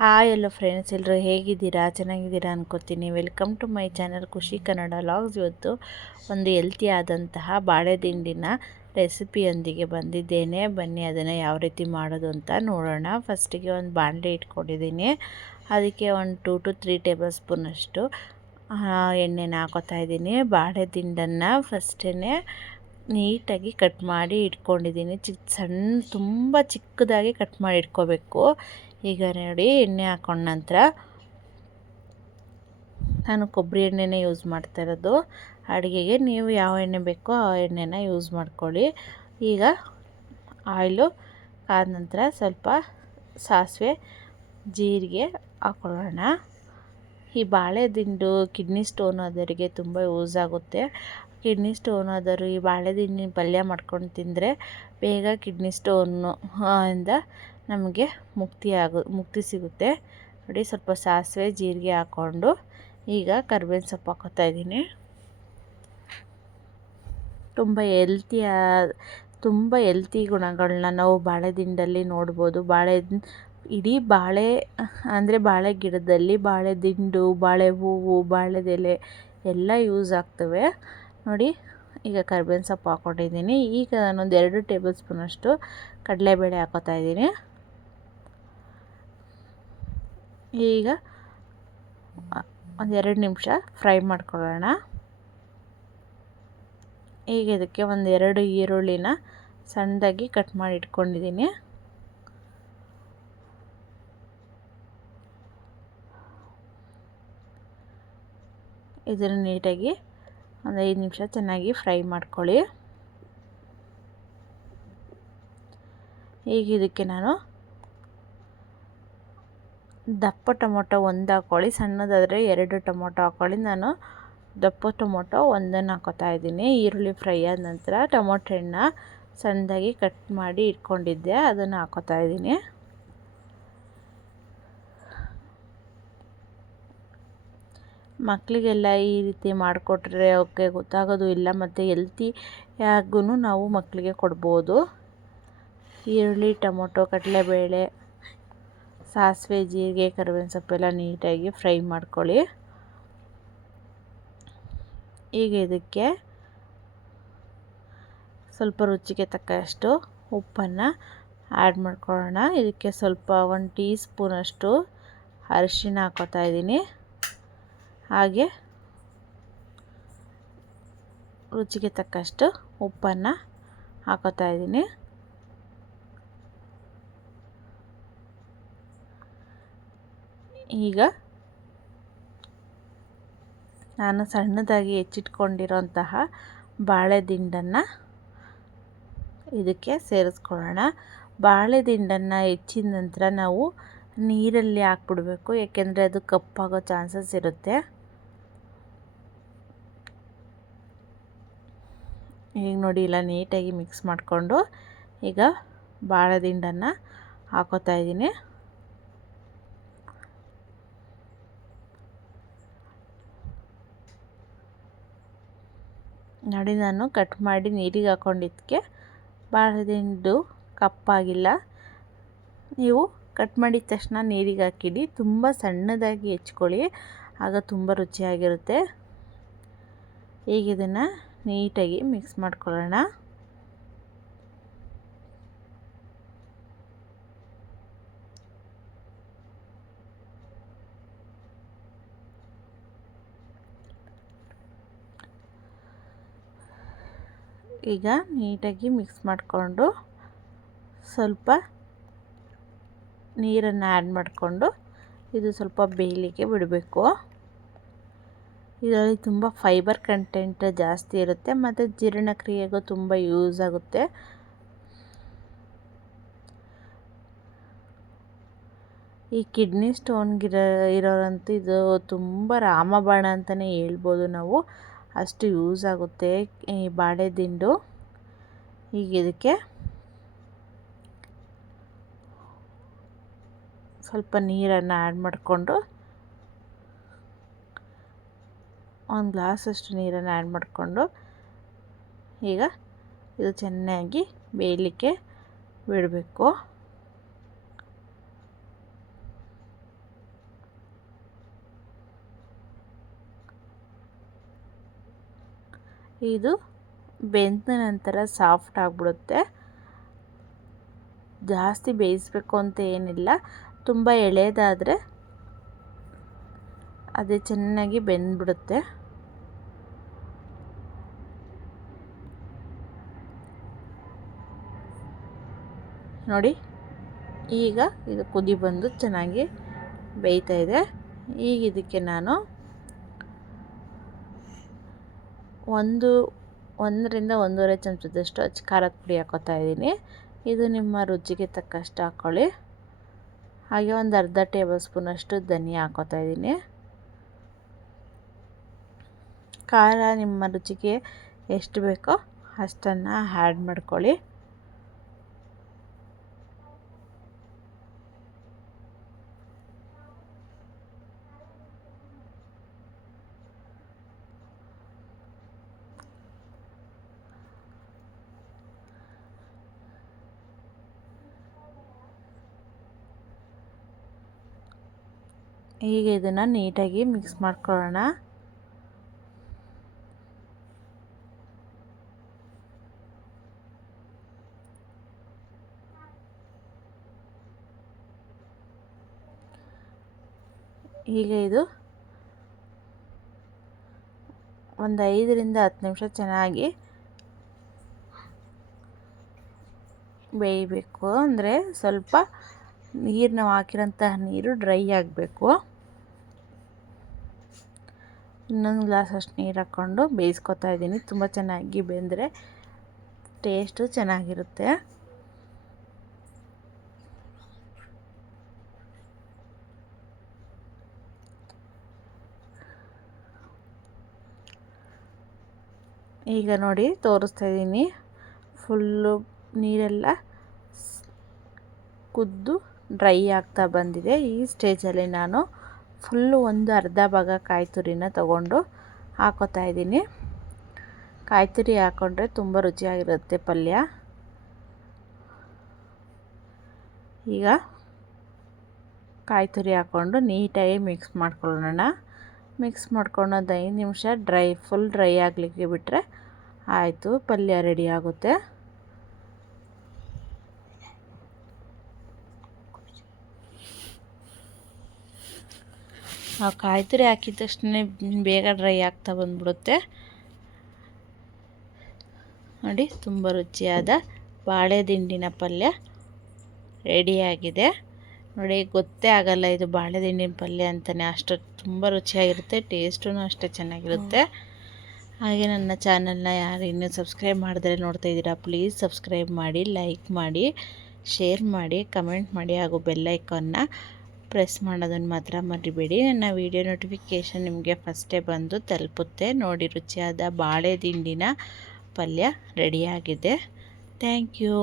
Hi ಎಲ್ಲೋ friends ಎಲ್ಲರೂ ಹೇಗಿದ್ದೀರಾ? ಚೆನ್ನಾಗಿದ್ದೀರಾ ಅನ್ಕೋತೀನಿ. ವೆಲ್ಕಮ್ ಟು ಮೈ ಚಾನಲ್ ಖುಷಿ ಕನ್ನಡ ಲಾಗ್ಸ್ ಇವತ್ತು ಒಂದು ಹೆಲ್ತಿ ಆದಂತಹ ಬಾಳೆ ದಿಂಡಿನ ರೆಸಿಪಿಯೊಂದಿಗೆ ಬಂದಿದ್ದೇನೆ. ಬನ್ನಿ, ಅದನ್ನು ಯಾವ ರೀತಿ ಮಾಡೋದು ಅಂತ ನೋಡೋಣ. ಫಸ್ಟಿಗೆ ಒಂದು ಬಾಣಲೆ ಇಟ್ಕೊಂಡಿದ್ದೀನಿ. ಅದಕ್ಕೆ ಒಂದು ಟೂ ಟು ತ್ರೀ ಟೇಬಲ್ ಸ್ಪೂನಷ್ಟು ಎಣ್ಣೆನ ಹಾಕೋತಾ ಇದ್ದೀನಿ. ಬಾಳೆ ದಿಂಡನ್ನು ಫಸ್ಟೇ ನೀಟಾಗಿ ಕಟ್ ಮಾಡಿ ಇಟ್ಕೊಂಡಿದ್ದೀನಿ. ಚಿಕ್ಕ ಸಣ್ಣ, ತುಂಬ ಚಿಕ್ಕದಾಗಿ ಕಟ್ ಮಾಡಿ ಇಟ್ಕೋಬೇಕು. ಈಗ ನೋಡಿ, ಎಣ್ಣೆ ಹಾಕೊಂಡ ನಂತರ ನಾನು ಕೊಬ್ಬರಿ ಎಣ್ಣೆನೇ ಯೂಸ್ ಮಾಡ್ತಾ ಇರೋದು. ಅಡುಗೆಗೆ ನೀವು ಯಾವ ಎಣ್ಣೆ ಬೇಕೋ ಆ ಎಣ್ಣೆನ ಯೂಸ್ ಮಾಡ್ಕೊಳ್ಳಿ. ಈಗ ಆಯಿಲು ಆದ ನಂತರ ಸ್ವಲ್ಪ ಸಾಸಿವೆ, ಜೀರಿಗೆ ಹಾಕೊಳ್ಳೋಣ. ಈ ಬಾಳೆದಿಂಡು, ಕಿಡ್ನಿ ಸ್ಟೋನ್ ಅದರಿಗೆ ತುಂಬ ಯೂಸ್ ಆಗುತ್ತೆ. ಕಿಡ್ನಿ ಸ್ಟೋನ್ ಆದರೂ ಈ ಬಾಳೆ ದಿಂಡಿನ ಪಲ್ಯ ಮಾಡ್ಕೊಂಡು ತಿಂದರೆ ಬೇಗ ಕಿಡ್ನಿ ಸ್ಟೋನು ಇಂದ ನಮಗೆ ಮುಕ್ತಿ ಆಗು, ಮುಕ್ತಿ ಸಿಗುತ್ತೆ. ನೋಡಿ, ಸ್ವಲ್ಪ ಸಾಸಿವೆ, ಜೀರಿಗೆ ಹಾಕ್ಕೊಂಡು ಈಗ ಕರ್ಬೇವಿನ ಸೊಪ್ಪು ಹಾಕೋತಾ ಇದ್ದೀನಿ. ತುಂಬ ಹೆಲ್ತಿಯ ತುಂಬ ಎಲ್ತಿ ಗುಣಗಳನ್ನ ನಾವು ಬಾಳೆದಿಂಡಲ್ಲಿ ನೋಡ್ಬೋದು. ಬಾಳೆ ಇಡೀ ಬಾಳೆ, ಅಂದರೆ ಬಾಳೆ ಗಿಡದಲ್ಲಿ ಬಾಳೆ ದಿಂಡು, ಬಾಳೆ ಹೂವು ಬಾಳೆದೆಲೆ ಎಲ್ಲ ಯೂಸ್ ಆಗ್ತವೆ. ನೋಡಿ, ಈಗ ಕರ್ಬೇವಿನ ಸೊಪ್ಪು ಹಾಕ್ಕೊಂಡಿದ್ದೀನಿ. ಈಗ ನಾನೊಂದು ಎರಡು ಟೇಬಲ್ ಸ್ಪೂನಷ್ಟು ಕಡಲೆಬೇಳೆ ಹಾಕೋತಾ ಇದ್ದೀನಿ. ಈಗ ಒಂದೆರಡು ನಿಮಿಷ ಫ್ರೈ ಮಾಡ್ಕೊಳ್ಳೋಣ. ಈಗ ಇದಕ್ಕೆ ಒಂದೆರಡು ಈರುಳ್ಳಿನ ಸಣ್ಣದಾಗಿ ಕಟ್ ಮಾಡಿ ಇಟ್ಕೊಂಡಿದ್ದೀನಿ. ಇದನ್ನು ನೀಟಾಗಿ ಒಂದು ಐದು ನಿಮಿಷ ಚೆನ್ನಾಗಿ ಫ್ರೈ ಮಾಡ್ಕೊಳ್ಳಿ. ಈಗ ಇದಕ್ಕೆ ನಾನು ದಪ್ಪ ಟೊಮೊಟೊ ಒಂದು ಹಾಕ್ಕೊಳ್ಳಿ ಸಣ್ಣದಾದರೆ ಎರಡು ಟೊಮೊಟೊ ಹಾಕ್ಕೊಳ್ಳಿ ನಾನು ದಪ್ಪ ಟೊಮೊಟೊ ಒಂದನ್ನು ಹಾಕೋತಾ ಇದ್ದೀನಿ. ಈರುಳ್ಳಿ ಫ್ರೈ ಆದ ನಂತರ ಟೊಮೊಟೊ ಹಣ್ಣು ಸಣ್ಣದಾಗಿ ಕಟ್ ಮಾಡಿ ಇಟ್ಕೊಂಡಿದ್ದೆ. ಅದನ್ನು ಹಾಕೋತಾ ಇದ್ದೀನಿ. ಮಕ್ಕಳಿಗೆಲ್ಲ ಈ ರೀತಿ ಮಾಡಿಕೊಟ್ರೆ ಅವಕ್ಕೆ ಗೊತ್ತಾಗೋದು ಇಲ್ಲ ಮತ್ತು ಎಲ್ತಿ ಆಗೂ ನಾವು ಮಕ್ಕಳಿಗೆ ಕೊಡ್ಬೋದು. ಈರುಳ್ಳಿ, ಟೊಮೊಟೊ, ಕಡಲೆಬೇಳೆ, ಸಾಸಿವೆ, ಜೀರಿಗೆ, ಕರಿಬೇವಿನ ಸೊಪ್ಪೆಲ್ಲ ನೀಟಾಗಿ ಫ್ರೈ ಮಾಡ್ಕೊಳ್ಳಿ. ಈಗ ಇದಕ್ಕೆ ಸ್ವಲ್ಪ ರುಚಿಗೆ ತಕ್ಕಷ್ಟು ಉಪ್ಪನ್ನು ಆ್ಯಡ್ ಮಾಡ್ಕೊಳ್ಳೋಣ. ಇದಕ್ಕೆ ಸ್ವಲ್ಪ ಒಂದು ಟೀ ಸ್ಪೂನಷ್ಟು ಅರಿಶಿನ ಹಾಕೋತಾ ಇದ್ದೀನಿ. ಹಾಗೆ ರುಚಿಗೆ ತಕ್ಕಷ್ಟು ಉಪ್ಪನ್ನು ಹಾಕೋತಾ ಇದ್ದೀನಿ. ಈಗ ನಾನು ಸಣ್ಣದಾಗಿ ಹೆಚ್ಚಿಟ್ಕೊಂಡಿರೋಂತಹ ಬಾಳೆ ದಿಂಡನ್ನು ಇದಕ್ಕೆ ಸೇರಿಸ್ಕೊಳ್ಳೋಣ. ಬಾಳೆ ದಿಂಡನ್ನು ಹೆಚ್ಚಿದ ನಂತರ ನಾವು ನೀರಲ್ಲಿ ಹಾಕ್ಬಿಡ್ಬೇಕು ಏಕೆಂದರೆ ಅದು ಕಪ್ಪಾಗೋ ಚಾನ್ಸಸ್ ಇರುತ್ತೆ. ಈಗ ನೋಡಿ ಇಲ್ಲ ನೀಟಾಗಿ ಮಿಕ್ಸ್ ಮಾಡಿಕೊಂಡು ಈಗ ಬಾಳೆದಿಂಡನ್ನು ಹಾಕೋತಾ ಇದ್ದೀನಿ. ನೋಡಿ ನಾನು ಕಟ್ ಮಾಡಿ ನೀರಿಗೆ ಹಾಕೊಂಡಿದ್ದಕ್ಕೆ ಬಾಳೆದಿಂಡು ಕಪ್ಪಾಗಿಲ್ಲ. ನೀವು ಕಟ್ ಮಾಡಿದ ತಕ್ಷಣ ನೀರಿಗೆ ಹಾಕಿಡಿ, ತುಂಬ ಸಣ್ಣದಾಗಿ ಹೆಚ್ಕೊಳ್ಳಿ, ಆಗ ತುಂಬ ರುಚಿಯಾಗಿರುತ್ತೆ. ಈಗ ಇದನ್ನು ನೀಟಾಗಿ ಮಿಕ್ಸ್ ಮಾಡ್ಕೊಳ್ಳೋಣ. ಈಗ ನೀಟಾಗಿ ಮಿಕ್ಸ್ ಮಾಡಿಕೊಂಡು ಸ್ವಲ್ಪ ನೀರನ್ನು ಆ್ಯಡ್ ಮಾಡಿಕೊಂಡು ಇದು ಸ್ವಲ್ಪ ಬೇಯಲಿಕ್ಕೆ ಬಿಡಬೇಕು. ಇದರಲ್ಲಿ ತುಂಬ ಫೈಬರ್ ಕಂಟೆಂಟ್ ಜಾಸ್ತಿ ಇರುತ್ತೆ ಮತ್ತು ಜೀರ್ಣಕ್ರಿಯೆಗೂ ತುಂಬ ಯೂಸ್ ಆಗುತ್ತೆ. ಈ ಕಿಡ್ನಿ ಸ್ಟೋನ್ಗಿರೋ ಇರೋರಂತೂ ಇದು ತುಂಬ ರಾಮಬಾಣ ಅಂತಲೇ ಹೇಳ್ಬೋದು ನಾವು. ಅಷ್ಟು ಯೂಸ್ ಆಗುತ್ತೆ ಈ ಬಾಳೆದಿಂಡು ಈಗ ಇದಕ್ಕೆ ಸ್ವಲ್ಪ ನೀರನ್ನು ಆ್ಯಡ್ ಮಾಡಿಕೊಂಡು ಒಂದು ಗ್ಲಾಸಷ್ಟು ನೀರನ್ನು ಆ್ಯಡ್ ಮಾಡಿಕೊಂಡು ಈಗ ಇದು ಚೆನ್ನಾಗಿ ಬೇಯಲಿಕ್ಕೆ ಬಿಡಬೇಕು. ಇದು ಬೆಂದ ನಂತರ ಸಾಫ್ಟ್ ಆಗಿಬಿಡುತ್ತೆ. ಜಾಸ್ತಿ ಬೇಯಿಸ್ಬೇಕು ಅಂತ ಏನಿಲ್ಲ. ತುಂಬ ಎಳೆಯದಾದರೆ ಅದೇ ಚೆನ್ನಾಗಿ ಬೆಂದ್ಬಿಡುತ್ತೆ. ನೋಡಿ, ಈಗ ಇದು ಕುದಿ ಬಂದು ಚೆನ್ನಾಗಿ ಬೇಯ್ತಾ ಇದೆ. ಈಗ ಇದಕ್ಕೆ ನಾನು ಒಂದು, ಒಂದರಿಂದ ಒಂದೂವರೆ ಚಮಚದಷ್ಟು ಅಚ್ಚ ಖಾರದ ಪುಡಿ ಹಾಕೋತಾ ಇದ್ದೀನಿ. ಇದು ನಿಮ್ಮ ರುಚಿಗೆ ತಕ್ಕಷ್ಟು ಹಾಕ್ಕೊಳ್ಳಿ ಹಾಗೆ ಒಂದು ಅರ್ಧ ಟೇಬಲ್ ಸ್ಪೂನಷ್ಟು ಧನಿಯಾ ಹಾಕೋತಾ ಇದ್ದೀನಿ. ಖಾರ ನಿಮ್ಮ ರುಚಿಗೆ ಎಷ್ಟು ಬೇಕೋ ಅಷ್ಟನ್ನು ಆ್ಯಡ್ ಮಾಡ್ಕೊಳ್ಳಿ. ಈಗ ಇದನ್ನು ನೀಟಾಗಿ ಮಿಕ್ಸ್ ಮಾಡ್ಕೊಳ್ಳೋಣ. ಈಗ ಇದು. ಒಂದು ಐದರಿಂದ ಹತ್ತು ನಿಮಿಷ ಚೆನ್ನಾಗಿ ಬೇಯಬೇಕು. ಅಂದರೆ ಸ್ವಲ್ಪ ನೀರು ನಾವು ಹಾಕಿರೋಂತಹ ನೀರು ಡ್ರೈ ಆಗಬೇಕು. ಇನ್ನೊಂದು ಗ್ಲಾಸ್ ಅಷ್ಟು ನೀರು ಹಾಕ್ಕೊಂಡು ಬೇಯಿಸ್ಕೊತಾ ಇದ್ದೀನಿ. ತುಂಬ ಚೆನ್ನಾಗಿ ಬೆಂದರೆ ಟೇಸ್ಟು ಚೆನ್ನಾಗಿರುತ್ತೆ. ಈಗ ನೋಡಿ ತೋರಿಸ್ತಾ ಇದ್ದೀನಿ. ಫುಲ್ಲು ನೀರೆಲ್ಲ ಕುದ್ದು ಡ್ರೈ ಆಗ್ತಾ ಬಂದಿದೆ. ಈ ಸ್ಟೇಜಲ್ಲಿ ನಾನು ಫುಲ್ಲು ಒಂದು ಅರ್ಧ ಭಾಗ ಕಾಯಿ ತುರಿನ ತಗೊಂಡು ಹಾಕೋತಾ ಇದ್ದೀನಿ. ಕಾಯಿ ತುರಿ ಹಾಕ್ಕೊಂಡ್ರೆ ತುಂಬ ರುಚಿಯಾಗಿರುತ್ತೆ ಪಲ್ಯ. ಈಗ ಕಾಯಿ ತುರಿ ಹಾಕ್ಕೊಂಡು ನೀಟಾಗಿ ಮಿಕ್ಸ್ ಮಾಡ್ಕೊಳ್ಳೋಣ ಮಿಕ್ಸ್ ಮಾಡ್ಕೊಂಡು ಒಂದು ಐದು ನಿಮಿಷ ಡ್ರೈ ಫುಲ್ ಡ್ರೈ ಆಗಲಿಕ್ಕೆ ಬಿಟ್ಟರೆ ಆಯಿತು, ಪಲ್ಯ ರೆಡಿ ಆಗುತ್ತೆ. ಆ ಕಾಯಿ ತುರಿ ಹಾಕಿದ ತಕ್ಷಣ ಬೇಗ ಡ್ರೈ ಆಗ್ತಾ ಬಂದ್ಬಿಡುತ್ತೆ. ನೋಡಿ, ತುಂಬ ರುಚಿಯಾದ ಬಾಳೆ ದಿಂಡಿನ ಪಲ್ಯ ರೆಡಿಯಾಗಿದೆ ನೋಡಿ, ಗೊತ್ತೇ ಆಗಲ್ಲ ಇದು ಬಾಳೆದಿಂಡಿನ ಪಲ್ಯ ಅಂತಲೇ ಅಷ್ಟು ತುಂಬ ರುಚಿಯಾಗಿರುತ್ತೆ ಟೇಸ್ಟೂ ಅಷ್ಟೇ ಚೆನ್ನಾಗಿರುತ್ತೆ. ಹಾಗೆ ನನ್ನ ಚಾನಲ್ನ ಯಾರು ಇನ್ನೂ ಸಬ್ಸ್ಕ್ರೈಬ್ ಮಾಡಿದ್ರೆ ನೋಡ್ತಾ ಇದ್ದೀರಾ, ಪ್ಲೀಸ್ ಸಬ್ಸ್ಕ್ರೈಬ್ ಮಾಡಿ, ಲೈಕ್ ಮಾಡಿ, ಶೇರ್ ಮಾಡಿ, ಕಮೆಂಟ್ ಮಾಡಿ, ಹಾಗೂ ಬೆಲ್ಲೈಕನ್ನ ಪ್ರೆಸ್ ಮಾಡೋದನ್ನು ಮಾತ್ರ ಮರಿಬೇಡಿ. ನನ್ನ ವಿಡಿಯೋ ನೋಟಿಫಿಕೇಷನ್ ನಿಮಗೆ ಫಸ್ಟೇ ಬಂದು ತಲುಪುತ್ತೆ. ನೋಡಿ, ರುಚಿಯಾದ ಬಾಳೆ ದಿಂಡಿನ ಪಲ್ಯ ರೆಡಿಯಾಗಿದೆ. Thank you.